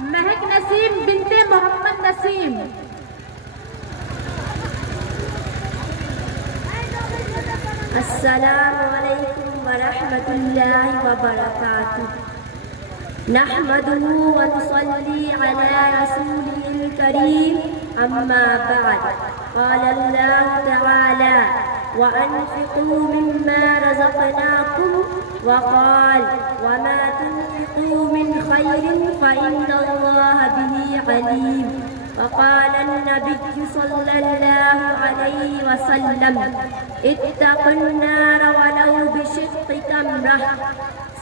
مہک نسیم بنت محمد نسیم. السلام علیکم ورحمۃ اللہ وبرکاتہ. نحمده ونصلي على رسوله الكريم اما بعد. قال الله تعالى وأنفقوا مما رزقناكم وقال وما تنفقوا من خير فإن الله به عليم. وقال النبي صلى الله عليه وسلم اتقوا النار ولو بشق تمرة.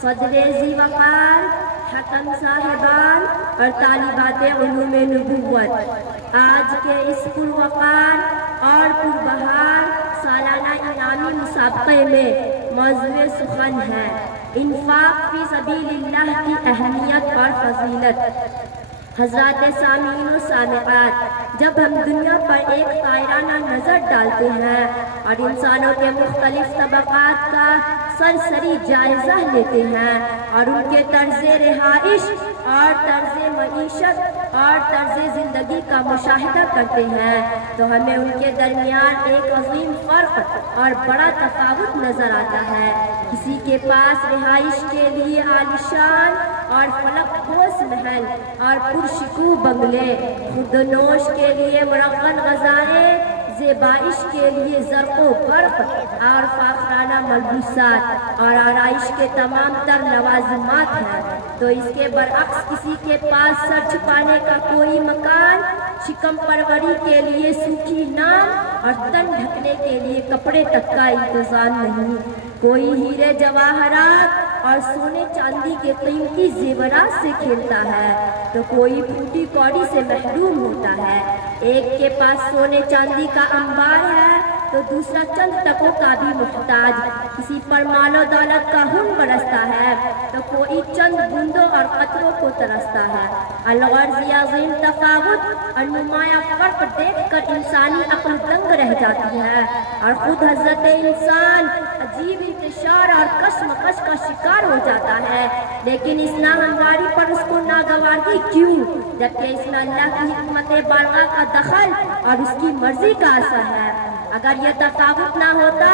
صدر ذی وقار، حکم صاحبان اور طالبات علوم نبوت، آج کے اس پروقار اور پربہار سالانہ انعامی مسابقے میں موضوع سخن ہے انفاق فی سبیل اللہ کی اہمیت اور فضیلت. حضرات سامعین و سامعات، جب ہم دنیا پر ایک طائرانہ نظر ڈالتے ہیں اور انسانوں کے مختلف طبقات کا سرسری جائزہ لیتے ہیں اور ان کے طرز رہائش اور طرز معیشت اور طرز زندگی کا مشاہدہ کرتے ہیں تو ہمیں ان کے درمیان ایک عظیم فرق اور بڑا تفاوت نظر آتا ہے. کسی کے پاس رہائش کے لیے عالیشان اور فلک پوش محل اور پرشکوہ بنگلے، خودنوش کے لیے مرغن غذائیں، زیبائش کے لیے زرق و برق اور فاخرانہ ملبوسات اور آرائش کے تمام تر لوازمات ہیں، تو اس کے برعکس کسی کے پاس سر چھپانے کا کوئی مکان، شکم پروری کے لیے سوکھی نام اور تن ڈھکنے کے لیے کپڑے تک کا انتظام نہیں. کوئی ہیرے جواہرات اور سونے چاندی کے قیمتی زیورات سے کھیلتا ہے تو کوئی پھوٹی کوڑی سے محروم ہوتا ہے. ایک کے پاس سونے چاندی کا انبار ہے تو دوسرا چند ٹکوں کا بھی محتاج. کسی پر مال و دولت کا ہن برستا ہے تو کوئی چند بوندوں اور قطروں کو ترستا ہے. الغرض عظیم تفاوت اور نمایاں فرق دیکھ کر انسانی عقل دنگ رہ جاتی ہے اور خود حضرت انسان عجیب انتشار اور کشمکش کا شکار ہو جاتا ہے. لیکن اس ناہمواری پر اس کو ناگواری کیوں، جبکہ اس میں اللہ کی حکمت بالغہ کا دخل اور اس کی مرضی کا اثر ہے. اگر یہ تفاوت نہ ہوتا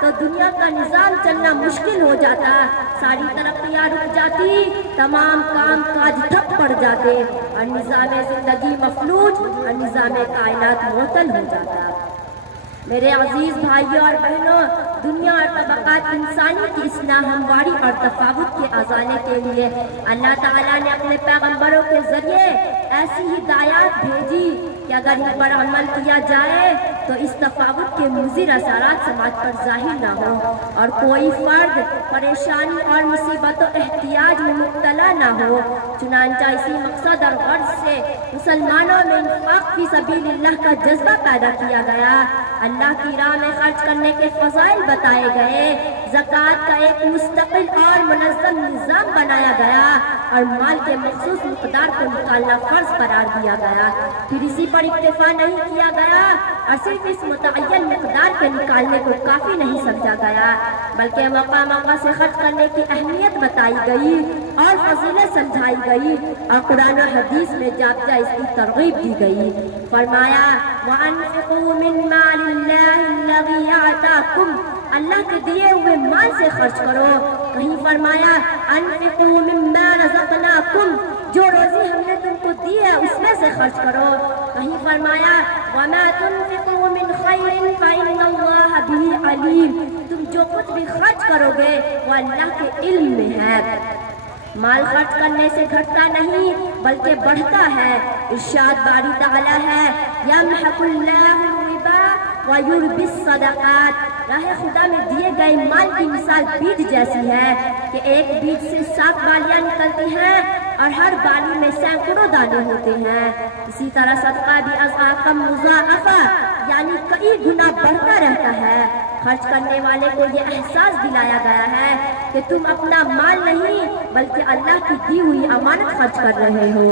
تو دنیا کا نظام چلنا مشکل ہو جاتا، ساری ترقیاں رک جاتی، تمام کام کاج ٹھپ پڑ جاتے اور نظام زندگی مفلوج اور نظام کائنات معطل ہو جاتا. میرے عزیز بھائیوں اور بہنوں، دنیا اور طبقات انسانی کی اس ناہمواری اور تفاوت کے ازالے کے لیے اللہ تعالیٰ نے اپنے پیغمبروں کے ذریعے ایسی ہدایات بھیجی کہ اگر ان پر عمل کیا جائے تو اس تفاوت کے مضر اثرات سماج پر ظاہر نہ ہو اور کوئی فرد پریشانی اور مصیبت و احتیاج میں مبتلا نہ ہو. چنانچہ اسی مقصد اور غرض سے مسلمانوں میں انفاق فی سبیل اللہ کا جذبہ پیدا کیا گیا. اللہ کی راہ میں خرچ کرنے کے فضائل بتائے گئے، زکوٰۃ کا ایک مستقل اور منظم نظام بنایا گیا اور مال کے مخصوص مقدار کو نکالنا فرض قرار دیا گیا. پھر اسی پر اکتفا نہیں کیا گیا اور صرف اس متعین مقدار کے نکالنے کو کافی نہیں سمجھا گیا، بلکہ موقع موقع سے خرچ کرنے کی اہمیت بتائی گئی اور فضیلت سمجھائی گئی اور قرآن و حدیث میں جابجا اس کی ترغیب دی گئی. فرمایا وَأَنفِقُوا مِن مَّالِ اللَّهِ الَّذِي آتَاكُمْ، اللہ کے دیے ہوئے مال سے خرچ کرو. کہیں فرمایا انفقوا مما رزقناکم، جو روزی ہم نے تم کو دی ہے اس میں سے خرچ کرو. کہیں فرمایا وما تنفقوا من خیر فإن اللہ به علیم، تم جو کچھ بھی خرچ کرو گے وہ اللہ کے علم میں ہے. مال خرچ کرنے سے گھٹتا نہیں بلکہ بڑھتا ہے. ارشاد باری تعالیٰ ہے یمحق اللہ الربا ویربی الصدقات، راہ خدا میں دیے گئے مال کی مثال بیج جیسی ہے کہ ایک بیج سے 7 بالیاں نکلتی ہیں اور ہر بالی میں سینکڑوں دانے ہوتے ہیں. اسی طرح صدقہ بھی اضعافا مضاعفہ یعنی کئی گنا بڑھتا رہتا ہے. خرچ کرنے والے کو یہ احساس دلایا گیا ہے کہ تم اپنا مال نہیں بلکہ اللہ کی دی ہوئی امانت خرچ کر رہے ہو.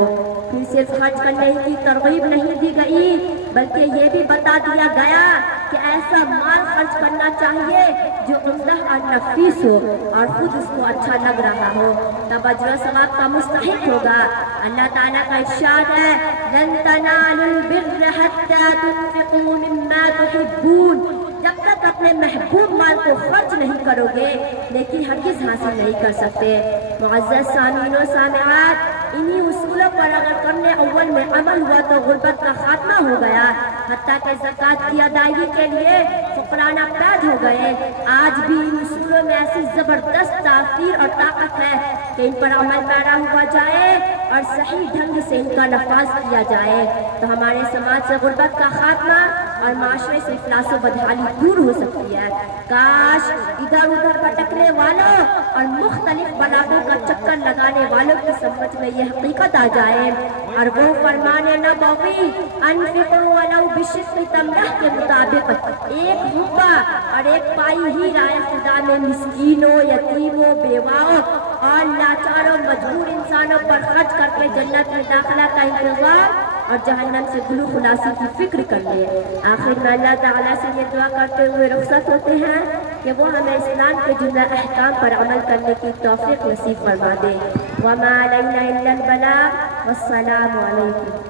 پھر صرف خرچ کرنے کی ترغیب نہیں دی گئی بلکہ یہ بھی بتا دیا گیا کہ ایسا مال خرچ کرنا چاہیے جو عمدہ اور نفیس ہو اور خود اس کو اچھا لگ رہا ہو، تب اجر و ثواب کا مستحق ہوگا۔ اللہ تعالیٰ کا ارشاد ہے لن تنالوا البر حتى تنفقوا مما تحبون، جب تک اپنے محبوب مال کو خرچ نہیں کرو گے لیکن ہرگز حاصل نہیں کر سکتے۔ معزز سامعین و سامعات، انہی اصولوں پر اگر قرن اول میں عمل ہوا تو غربت کا خاتمہ ہو گیا، حتیٰ کہ زکوٰۃ کی ادائیگی کے لیے فقراء قید ہو گئے۔ آج بھی ان اصولوں میں ایسی زبردست تاثیر اور طاقت ہے کہ ان پر عمل پیرا ہوا جائے اور صحیح ڈھنگ سے ان کا نفاذ کیا جائے تو ہمارے سماج سے غربت کا خاتمہ اور معاشرے سے افلاس و بدحالی دور ہو سکتی ہے۔ کاش ادھر ادھر بھٹکنے والوں اور مختلف بلاغوں کا چکر لگانے والوں کی سمجھ میں یہ حقیقت آ جائے اور وہ فرمان نبوی انفقوا ولو بشق تمرہ کے مطابق ایک حبہ اور ایک پائی ہی رائے خدا میں مسکینوں، یتیموں، بیواؤں اور لاچاروں مجبور انسانوں پر خرچ کر کے جنت میں داخلہ کا انتظام اور جہنم سے گلو خلاصی کی فکر کر لے۔ آخر میں اللہ تعالیٰ سے یہ دعا کرتے ہوئے رخصت ہوتے ہیں کہ وہ ہمیں اسلام کے جملہ احکام پر عمل کرنے کی توفیق نصیب فرما دے۔ وما علینا الا البلاغ والسلام علیکم۔